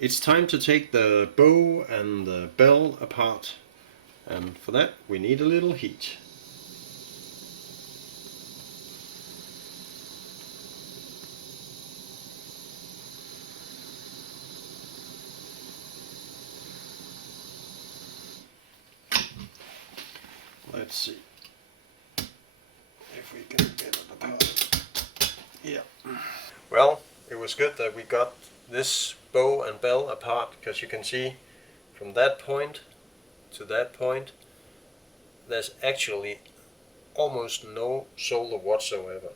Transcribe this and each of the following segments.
It's time to take the bow and the bell apart, and for that we need a little heat. Let's see if we can get it apart. Yeah. Well, it was good that we got this bow and bell apart, because you can see from that point to that point there's actually almost no solder whatsoever.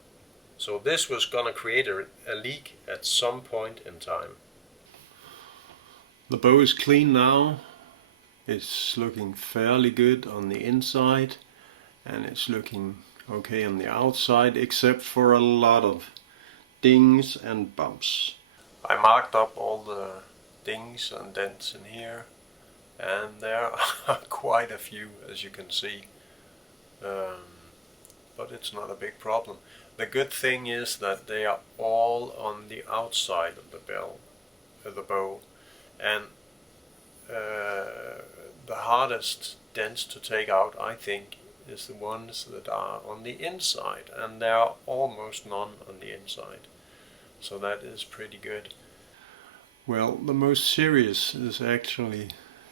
So this was gonna create a leak at some point in time. The bow is clean now. It's looking fairly good on the inside, and it's looking okay on the outside, except for a lot of dings and bumps. I marked up all the dings and dents in here, and there are quite a few, as you can see, but it's not a big problem. The good thing is that they are all on the outside of the bow, and the hardest dents to take out, I think, is the ones that are on the inside, and there are almost none on the inside. So that is pretty good. Well, the most serious is actually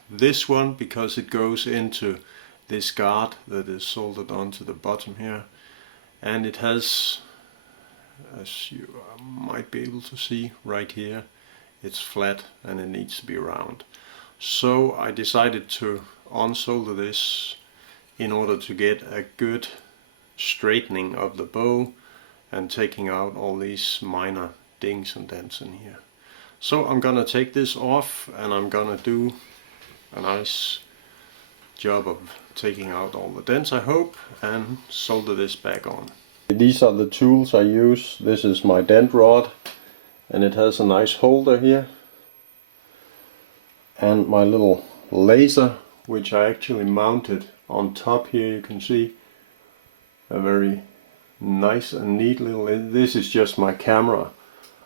this one, because it goes into this guard that is soldered onto the bottom here, and it has, as you might be able to see right here, it's flat and it needs to be round. So I decided to unsolder this in order to get a good straightening of the bow and taking out all these minor dings and dents in here. So I'm gonna take this off, and I'm gonna do a nice job of taking out all the dents, I hope, and solder this back on. These are the tools I use. This is my dent rod, and it has a nice holder here, and my little laser, which I actually mounted on top here. You can see a very nice and neat little, this is just my camera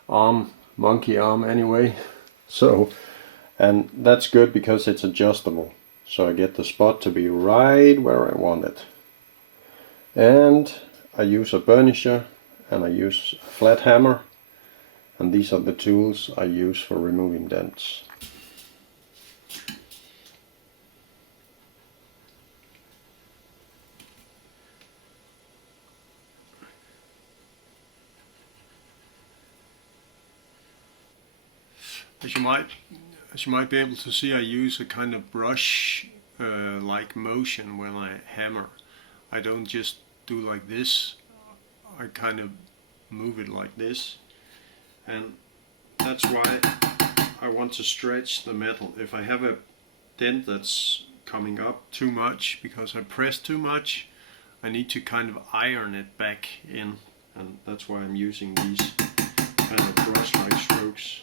arm, monkey arm anyway. So, and that's good because it's adjustable, so I get the spot to be right where I want it. And I use a burnisher, and I use a flat hammer, and these are the tools I use for removing dents. As you might be able to see, I use a kind of brush like motion when I hammer. I don't just do like this, I kind of move it like this, and that's why I want to stretch the metal. If I have a dent that's coming up too much because I press too much, I need to kind of iron it back in, and that's why I'm using these kind of brush-like strokes.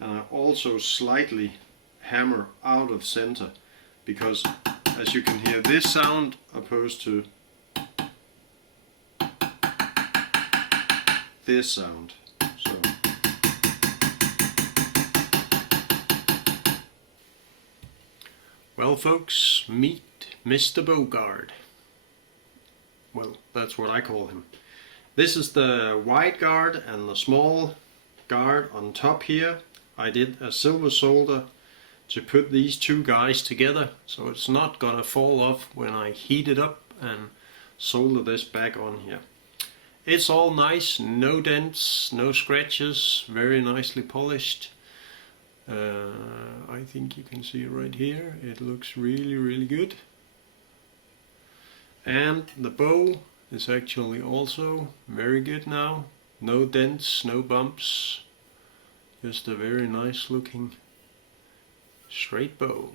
And I also slightly hammer out of center, because as you can hear this sound opposed to this sound. So well folks, meet Mr. Bogard. Well, that's what I call him. This is the wide guard and the small guard on top here. I did a silver solder to put these two guys together, so it's not gonna fall off when I heat it up and solder this back on here. It's all nice, no dents, no scratches, very nicely polished. I think you can see it right here. It looks really good. And the bow is actually also very good now. No dents, no bumps. Just a very nice looking straight bow.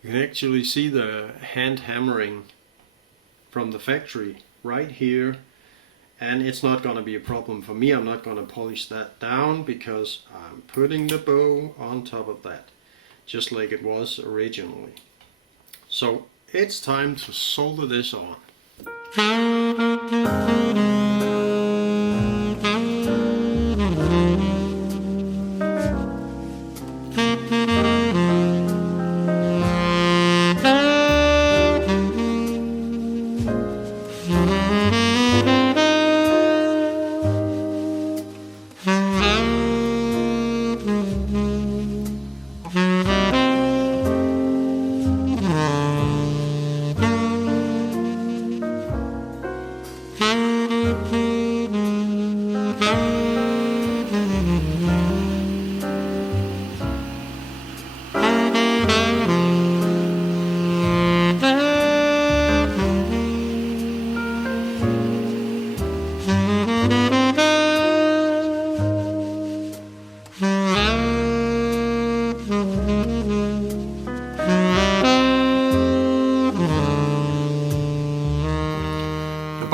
You can actually see the hand hammering from the factory right here, and it's not going to be a problem for me. I'm not going to polish that down because I'm putting the bow on top of that, just like it was originally. So it's time to solder this on.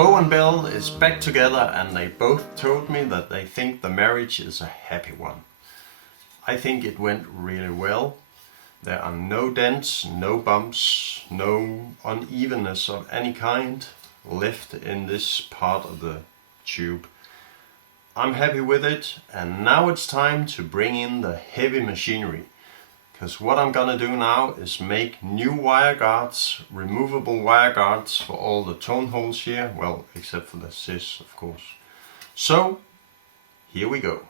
Bo and Bill is back together, and they both told me that they think the marriage is a happy one. I think it went really well. There are no dents, no bumps, no unevenness of any kind left in this part of the tube. I'm happy with it, and now it's time to bring in the heavy machinery. Because what I'm gonna do now is make new wire guards, removable wire guards for all the tone holes here, well, except for the cis, of course. So, here we go.